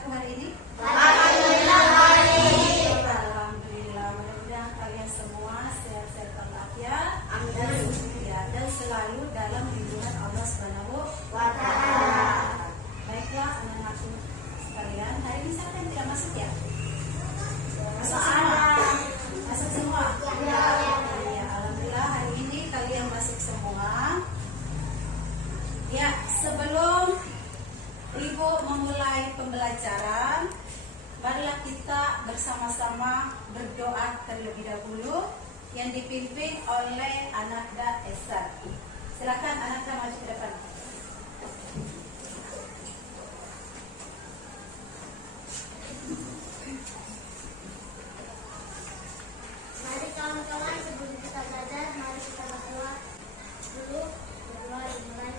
sholatku hari ini? Alhamdulillah hari ini. Alhamdulillah, mudah-mudahan kalian semua sehat-sehat walafiat. Amin. Dan selalu dalam lindungan Allah Subhanahu wa Ta'ala. Baiklah anak-anakku sekalian, hari ini siapa yang tidak masuk ya? Masuk semua? Ya. Ya, alhamdulillah hari ini kalian masuk semua. Ya, sebelum Ibu memulai pembelajaran, marilah kita bersama-sama berdoa terlebih dahulu yang dipimpin oleh Ananda Esther. Silakan Ananda maju ke depan. Mari kawan-kawan, sebelum kita belajar, mari kita berdoa dulu. Berdoa dimulai.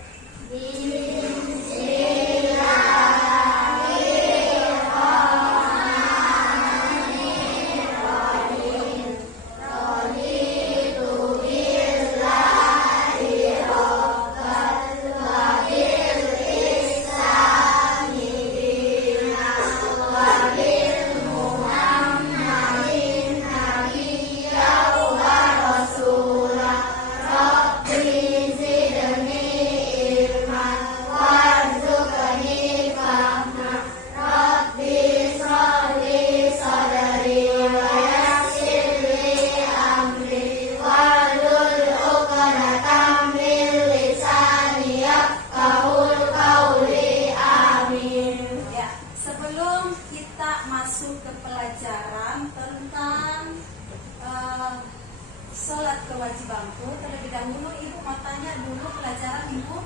Sholat kewajibanku, terlebih dahulu Ibu mau tanya dulu pelajaran Ibu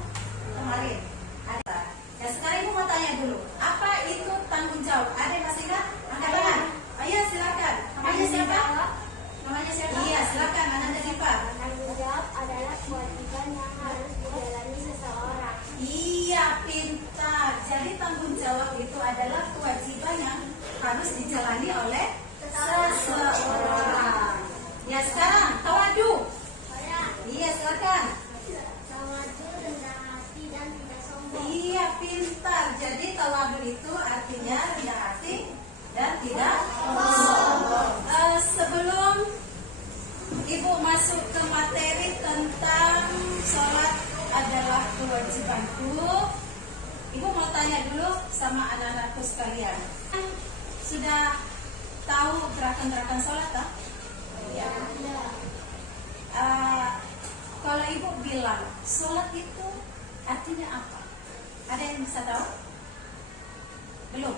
kemarin. Ada. Ya sekarang Ibu mau tanya dulu, apa itu tanggung jawab? Ada yang masih ingat? Angkat tangan. Ayo silakan. Namanya siapa? Namanya siapa? Iya silakan. Ananda Diva. Tanggung jawab adalah kewajiban yang harus dijalani seseorang. Iya pintar. Jadi tanggung jawab itu adalah kewajiban yang harus dijalani oleh seseorang. Ya sekarang tawadu. Iya silakan. Tawadu, rendah hati dan tidak sombong. Iya pintar. Jadi tawadu itu artinya rendah hati dan tidak sombong. Sebelum Ibu masuk ke materi tentang sholat adalah kewajibanku, Ibu mau tanya dulu sama anak-anakku sekalian. Sudah tahu gerakan-gerakan sholat tak? Ya. Kalau Ibu bilang sholat itu artinya apa? Ada yang bisa tahu? Belum?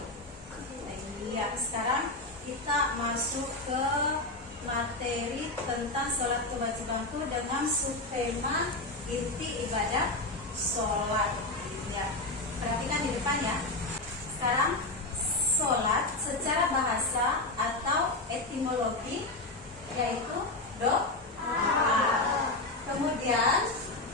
Iya, sekarang kita masuk ke materi tentang sholat kewajibanku dengan subtema inti ibadah sholat. Ya, perhatikan di depan ya. Sekarang sholat secara bahasa atau etimologi yaitu doa. Kemudian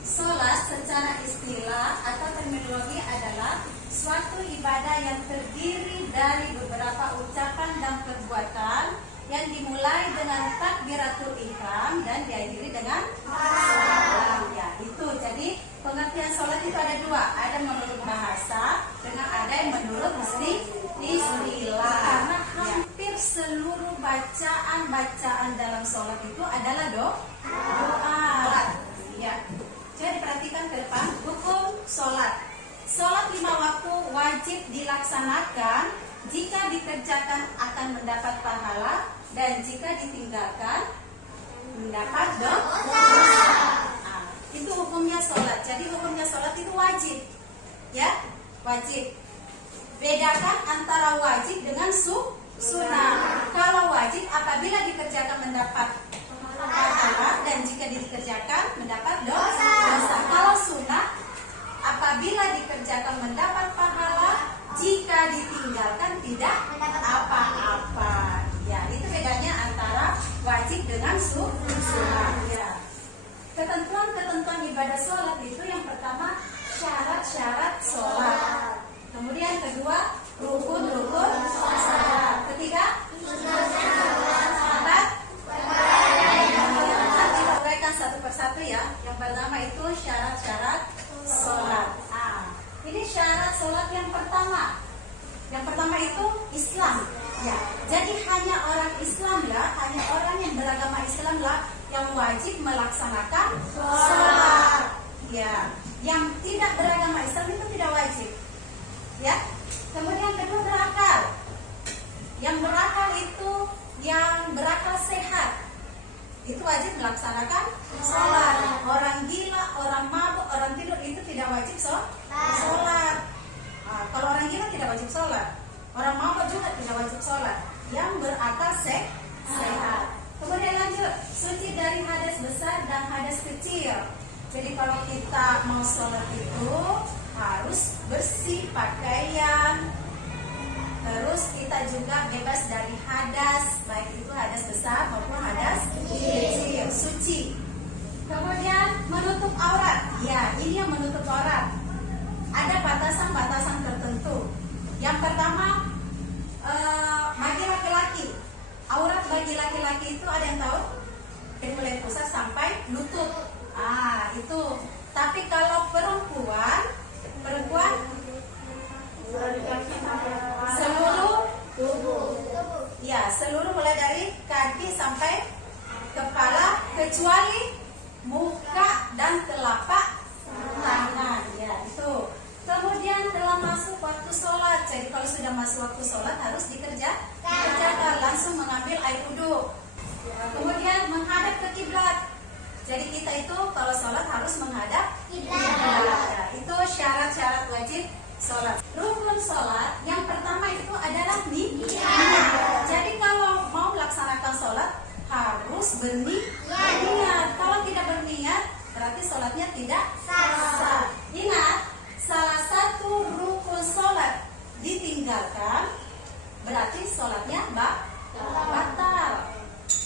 sholat secara istilah atau terminologi adalah suatu ibadah yang terdiri dari beberapa ucapan dan perbuatan yang dimulai dengan takbiratul ihram dan diakhiri dengan salam. Ya, itu. Jadi pengertian sholat itu ada dua, ada menurut bahasa dengan ada yang menurut istilah. Karena hampir seluruh bacaan dalam sholat itu adalah doa. Ya. Jadi perhatikan ke depan, hukum sholat. Sholat 5 waktu wajib dilaksanakan. Jika dikerjakan akan mendapat pahala dan jika ditinggalkan mendapat dosa. Itu hukumnya sholat. Jadi hukumnya sholat itu wajib, ya, wajib. Bedakan antara wajib dengan sunnah. Kalau wajib apabila dikerjakan mendapat pahala dan jika dikerjakan mendapat dosa. Kalau sunnah apabila dikerjakan mendapat pahala, jika ditinggalkan tidak apa-apa. Ya, itu bedanya antara wajib dengan sunnah. Ya. Ketentuan ibadah sholat itu yang pertama syarat-syarat sholat. Kemudian kedua rukun-rukun sholat. Ketiga keempat. Nanti kita uraikan satu persatu ya. Yang pertama itu syarat-syarat sholat. Ini syarat sholat yang pertama. Yang pertama itu Islam. Ya, jadi hanya orang Islam lah, hanya orang yang beragama Islam lah yang wajib melaksanakan sholat. Ya, yang tidak beragama Islam itu tidak wajib. Ya, kemudian kedua berakal. Yang berakal itu yang berakal sehat, itu wajib melaksanakan sholat. Orang gila, orang mabuk, orang tidur itu tidak wajib sholat. Kalau orang gila tidak wajib sholat, orang mabuk juga tidak wajib sholat. Yang berakal sehat. Kemudian lanjut, suci dari hadas besar dan hadas kecil. Jadi kalau kita mau sholat itu harus bersih pakaian. Terus kita juga bebas dari hadas, baik itu hadas besar maupun hadas kecil, suci. Kemudian menutup aurat. Ya, ini yang menutup aurat. Ada batasan-batasan tertentu. Yang pertama, bagi laki-laki, aurat bagi laki-laki itu ada yang tahu? Dari mulai pusat sampai lutut. Itu. Tapi kalau perempuan seluruh tubuh. Ya, seluruh mulai dari kaki sampai kepala kecuali muka dan telapak tangan. Ya, itu. Kemudian telah masuk waktu sholat. Jadi kalau sudah masuk waktu sholat harus dikerjakan, langsung mengambil air wudhu. Kemudian menghadap ke kiblat. Jadi kita itu kalau sholat harus menghadap kiblat. Ya, itu syarat-syarat wajib sholat. Rukun sholat yang pertama itu adalah niat. Jadi kalau mau melaksanakan sholat harus berniat. Kalau tidak berniat berarti sholatnya tidak sah. Ingat, salah satu rukun sholat ditinggalkan berarti sholatnya batal.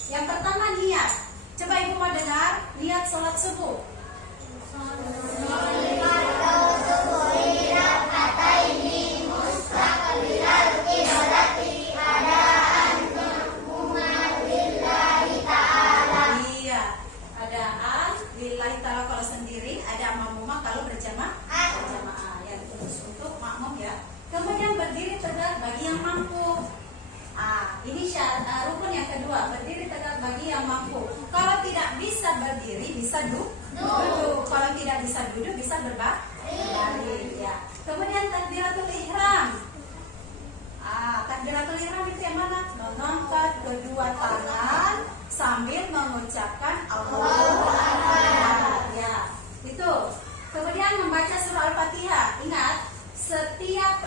Yang pertama niat. Coba ibu mau dengar niat sholat subuh. Kalau sendiri ada makmumah, kalau berjamaah ya, untuk makmum ya. Kemudian berdiri tegak bagi yang mampu. Ini syarat rukun yang kedua, berdiri tegak bagi yang mampu. Kalau tidak bisa berdiri bisa duduk. Kalau tidak bisa duduk bisa berbaring ya. Kemudian takbiratul ihram. Takbiratul ihram itu yang mana? Mengangkat kedua tangan sambil mengucapkan Allahu Akbar. Ya, itu. Kemudian membaca surah Al-Fatihah. Ingat, setiap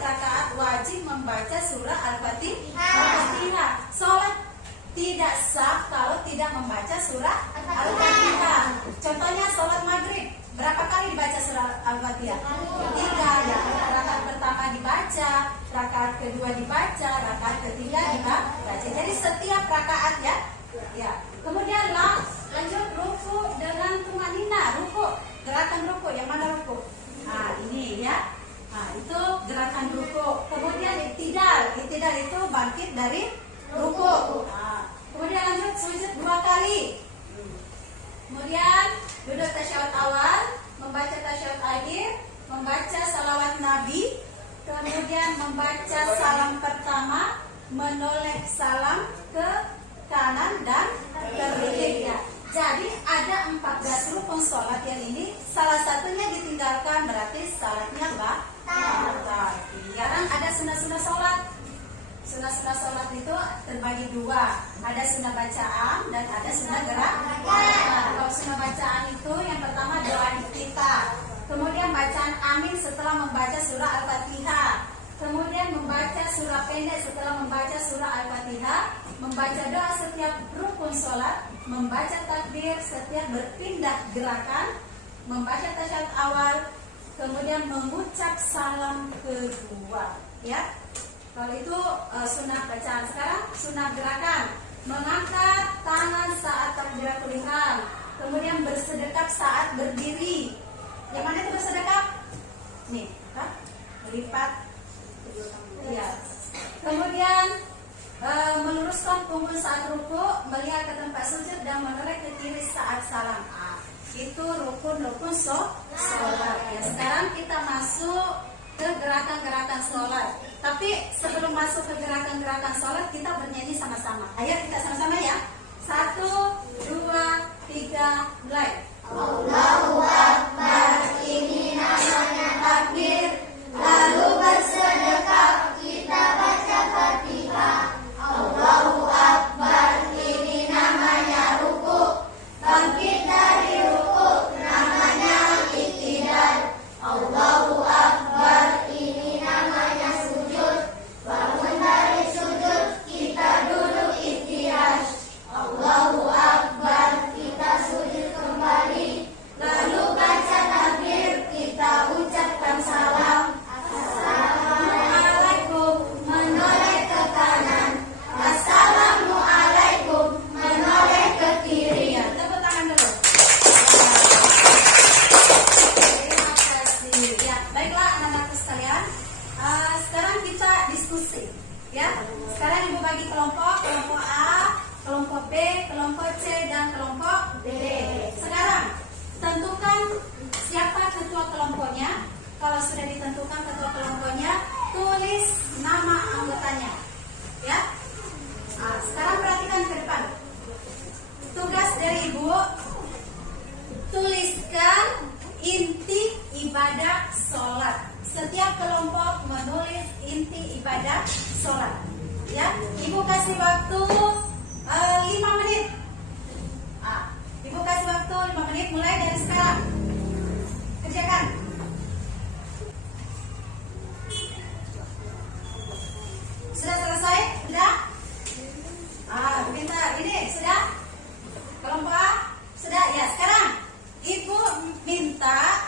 rakaat wajib membaca surah Al-Fatihah. Sholat tidak sah kalau tidak membaca surah Al-Fatihah. Contohnya sholat maghrib, berapa kali dibaca surah Al-Fatihah? 3 ya. Rakaat pertama dibaca, rakaat kedua dibaca, rakaat ketiga dibaca. Jadi setiap rakaat ya. Kemudian lanjut ruku dengan tumanina. Ruku, gerakan ruku. Yang mana ruku? Ini ya. Itu gerakan ruku. Kemudian iktidal itu bangkit dari ruku. Kemudian lanjut sujud 2 kali. Kemudian duduk tasyahud awal, membaca tasyahud akhir, membaca salawat Nabi, kemudian membaca salam pertama, menoleh salam ke kanan dan ke kiri ya. Jadi ada 14 rukun sholat yang ini salah satunya ditinggalkan berarti sholatnya batal. Sekarang ada sunnah-sunnah sholat. Sunnah-sunnah sholat itu terbagi 2. Ada sunnah bacaan dan ada sunnah gerakan. Kalau sunnah bacaan itu yang pertama doa kita. Kemudian bacaan amin setelah membaca surah Al-Fatihah. Kemudian membaca surah pendek setelah membaca surah Al-Fatihah. Membaca doa setiap rukun sholat. Membaca takbir setiap berpindah gerakan. Membaca tasyahud awal. Kemudian mengucap salam kedua. Ya. Kalau itu sunnah bacaan. Sekarang sunnah gerakan. Mengangkat tangan saat takbiratul ihram. Kemudian bersedekap saat berdiri. Yang mana itu bersedekap? Nih, melipat. Ya. Kemudian meluruskan punggung saat ruku, melihat ke tempat sujud dan menoleh ke kiri saat salam. Itu rukun-rukun sholat. Ya, sekarang kita masuk ke gerakan-gerakan sholat. Tapi sebelum masuk ke gerakan-gerakan sholat, kita bernyanyi sama-sama. Ayo kita sama-sama ya. 1, 2, 3, mulai. Allahu Akbar, ini namanya takbir. Lalu bersedekap, kita baca Fatihah. Allahu Akbar, ini namanya ruku. Bangkit dari ruku, namanya iktidal. Allahu Akbar, ini namanya sujud. Bangun dari sujud, kita duduk iftirash. Allahu Akbar, kita sujud kembali. Lalu baca takbir, kita ucapkan salam. Assalamualaikum, menoleh ke kanan. Assalamualaikum, menoleh ke kiri. Ya, tepuk tangan dulu. Terima kasih. Ya, baiklah anak-anakku sekalian. Sekarang kita diskusi. Ya, sekarang ibu bagi kelompok A, kelompok B, kelompok C, dan kelompok D. Sekarang tentukan siapa ketua kelompoknya. Kalau sudah ditentukan ketua kelompoknya, tulis nama anggotanya. Ya. Nah, sekarang perhatikan ke depan. Tugas dari ibu, tuliskan inti ibadah sholat. Setiap kelompok menulis inti ibadah sholat. Ya, ibu kasih waktu 5 menit. Ibu kasih waktu 5 menit mulai dari sekarang. Kerjakan. Sudah selesai? Sudah? Pintar. Ini sudah? Kelompok A? Sudah? Ya, sekarang ibu minta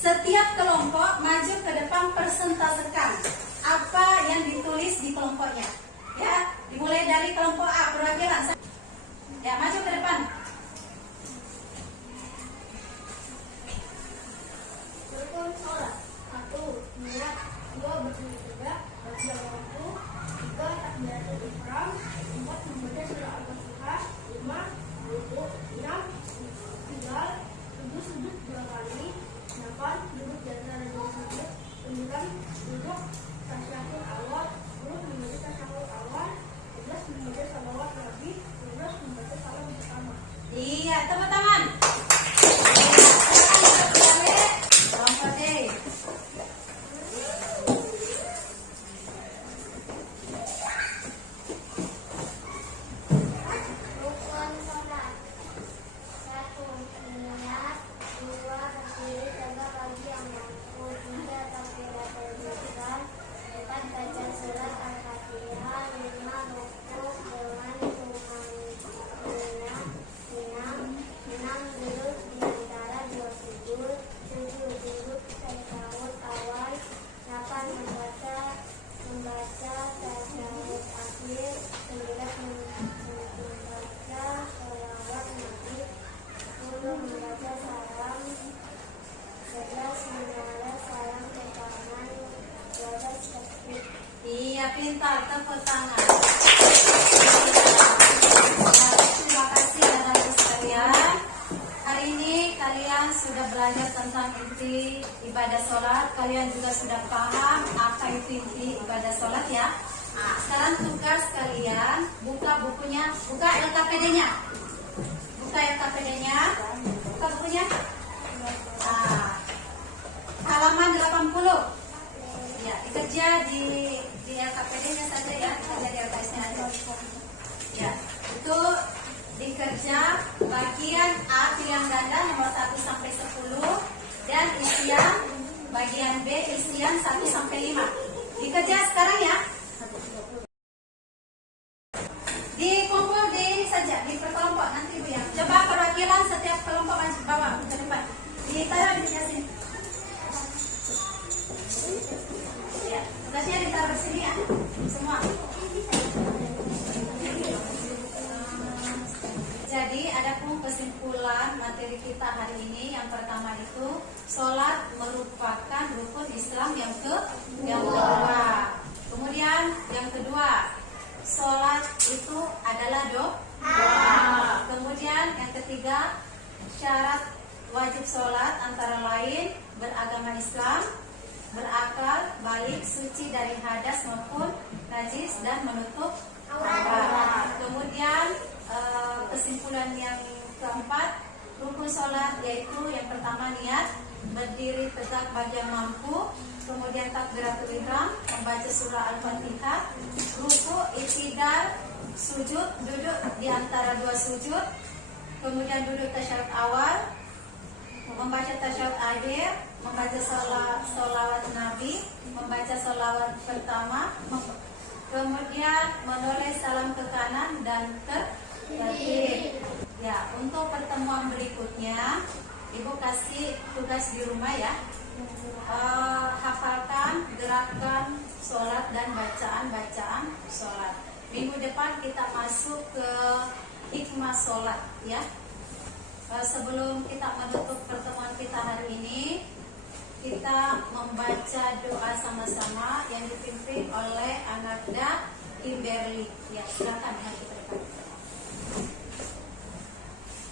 setiap kelompok maju ke depan persentasekan apa yang ditulis di kelompoknya. Ya, dimulai dari kelompok A, perwakilan. Ya, maju ke depan. Rukun sholat. 1. Niat. 2. Bersujud. Baca waktu. 3. Takbiratul ihram. 4. Membaca surah Al-Fatihah. 5. Wudu. 6. Iktidal. 7. Sujud 2 kali. 8. Duduk di antara dua sujud. 9. Duduk tasyahud awal. 10. Membaca tasyahud awal. 11. Membaca salawat Nabi. 12. Membaca salam bersama. Iya, tepuk tangan. Kelompok D. Rukun sholat. 1. Niat. 2. Berdiri tegak bagi yang mampu. 3. Takbiratul ihram. 4. Baca surat Al-Fatihah. 5. Rukuk dengan tumanina. 6. Duduk di antara dua sujud. 7. Duduk tasyahud awal. 8. Membaca tasyahud akhir. 9. Membaca sholawat Nabi. 10. Membaca salam. 11. Menoleh salam ke kanan. 12. Takbir. Iya, pintar. Tepuk tangan. Terima kasih anak-anak sekalian. Hari ini kalian sudah belajar tentang inti ibadah sholat. Kalian juga sudah paham apa itu inti ibadah sholat ya. Nah, sekarang tugas kalian buka bukunya, buka LKPD-nya. Buka LKPD-nya. Buka bukunya. Halaman 80. Ya, dikerja di LKPD-nya saja ya, dikerja di LKS-nya aja. Ya, itu dikerja bagian A pilihan ganda nomor 1 sampai 10 dan isian bagian B isian 1 sampai 5. Dikerja sekarang ya. Dikumpul di saja di perkelompok nanti ibu ya. Coba perwakilan setiap kelompok maju bawa ke depan. Ditaruh di sini. Ya, tugasnya ditaruh sini ya. Semua. Jadi ada kesimpulan materi kita hari ini. Yang pertama itu sholat merupakan rukun Islam yang kedua. Kemudian yang kedua, sholat itu adalah doa. Kemudian yang ketiga, syarat wajib sholat antara lain beragama Islam, berakal, hadas maupun najis dan menutup Aurat. aurat. Kemudian kesimpulan yang keempat, rukun sholat yaitu yang pertama niat, berdiri tegak bagi yang mampu, kemudian takbiratul ihram, membaca surah Al-Fatihah, ruku, i'tidal, sujud, duduk di antara dua sujud, kemudian duduk tasyahud awal, membaca tasyahud akhir, membaca sholawat Nabi, membaca sholawat pertama, kemudian menoleh salam ke kanan dan ke kiri. Ya, untuk pertemuan berikutnya, Ibu kasih tugas di rumah ya. Hafalkan, gerakan sholat dan bacaan sholat. Minggu depan kita masuk ke hikmah sholat ya. Sebelum kita menutup pertemuan kita hari ini, kita membaca doa sama-sama yang dipimpin oleh Ananda Kimberly. Ya, silakan ya kita depan.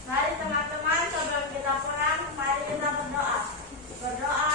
Mari teman-teman, sebelum kita pulang, mari kita berdoa. Berdoa